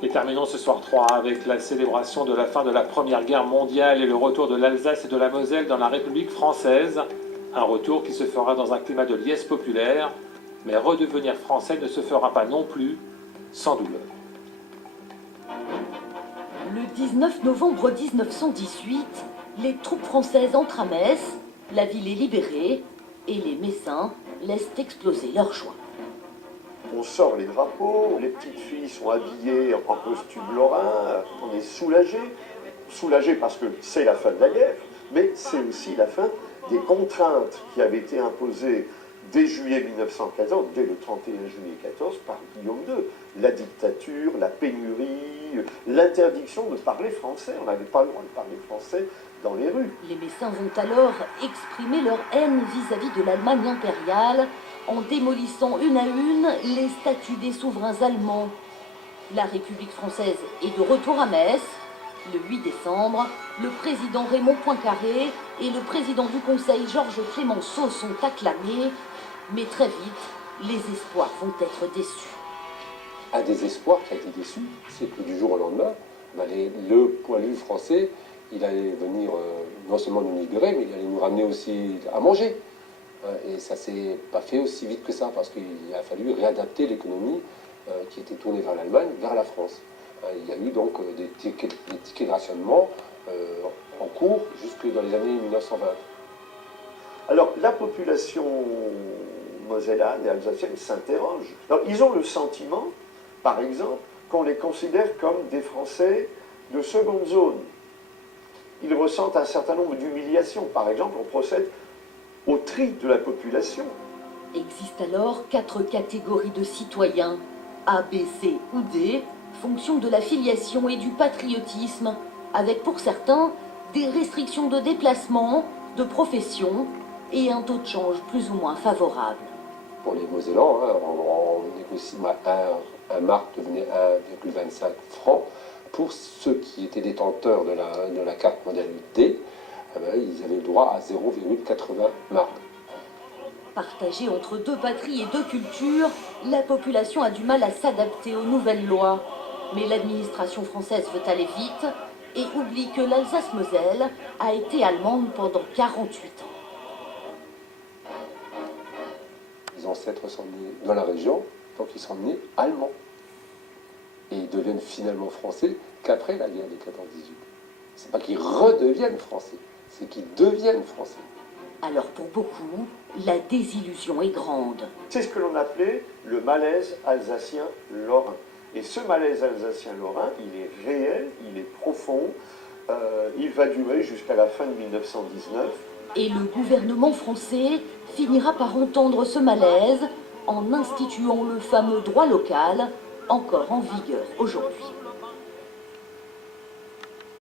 Et terminons ce soir 3 avec la célébration de la fin de la Première Guerre mondiale et le retour de l'Alsace et de la Moselle dans la République française. Un retour qui se fera dans un climat de liesse populaire, mais redevenir français ne se fera pas non plus sans douleur. Le 19 novembre 1918, les troupes françaises entrent à Metz, la ville est libérée et les Messins laissent exploser leur joie. On sort les drapeaux, les petites filles sont habillées en costume lorrain, on est soulagé. Soulagé parce que c'est la fin de la guerre, mais c'est aussi la fin des contraintes qui avaient été imposées dès juillet 1914, dès le 31 juillet 14 par Guillaume II. La dictature, la pénurie, l'interdiction de parler français. On n'avait pas le droit de parler français dans les rues. Les Messins vont alors exprimer leur haine vis-à-vis de l'Allemagne impériale en démolissant une à une les statues des souverains allemands. La République française est de retour à Metz. Le 8 décembre, le président Raymond Poincaré et le président du Conseil Georges Clemenceau sont acclamés, mais très vite, les espoirs vont être déçus. Un des espoirs qui a été déçu, c'est que du jour au lendemain, le poilu français, il allait venir non seulement nous libérer, mais il allait nous ramener aussi à manger. Et ça ne s'est pas fait aussi vite que ça, parce qu'il a fallu réadapter l'économie qui était tournée vers l'Allemagne, vers la France. Il y a eu donc des tickets de rationnement en cours jusque dans les années 1920. Alors la population mosellane et alsacienne s'interroge. Ils ont le sentiment, par exemple, qu'on les considère comme des Français de seconde zone. Ils ressentent un certain nombre d'humiliations. Par exemple, on procède au tri de la population. Existent alors 4 catégories de citoyens, A, B, C ou D, fonction de la filiation et du patriotisme, avec pour certains des restrictions de déplacement, de profession et un taux de change plus ou moins favorable. Pour les Mosellans, on négocie un mark devenait 1,25 francs. Pour ceux qui étaient détenteurs de la carte modalité, ils avaient le droit à 0,80 mark. Partagée entre 2 patries et 2 cultures, la population a du mal à s'adapter aux nouvelles lois. Mais l'administration française veut aller vite et oublie que l'Alsace-Moselle a été allemande pendant 48 ans. Les ancêtres sont nés dans la région, donc ils sont nés allemands. Et ils deviennent finalement français qu'après la guerre de 14-18. C'est pas qu'ils redeviennent français, c'est qu'ils deviennent français. Alors pour beaucoup, la désillusion est grande. C'est ce que l'on appelait le malaise alsacien-lorrain. Et ce malaise alsacien-lorrain, il est réel, il est profond, il va durer jusqu'à la fin de 1919. Et le gouvernement français finira par entendre ce malaise en instituant le fameux droit local, encore en vigueur aujourd'hui.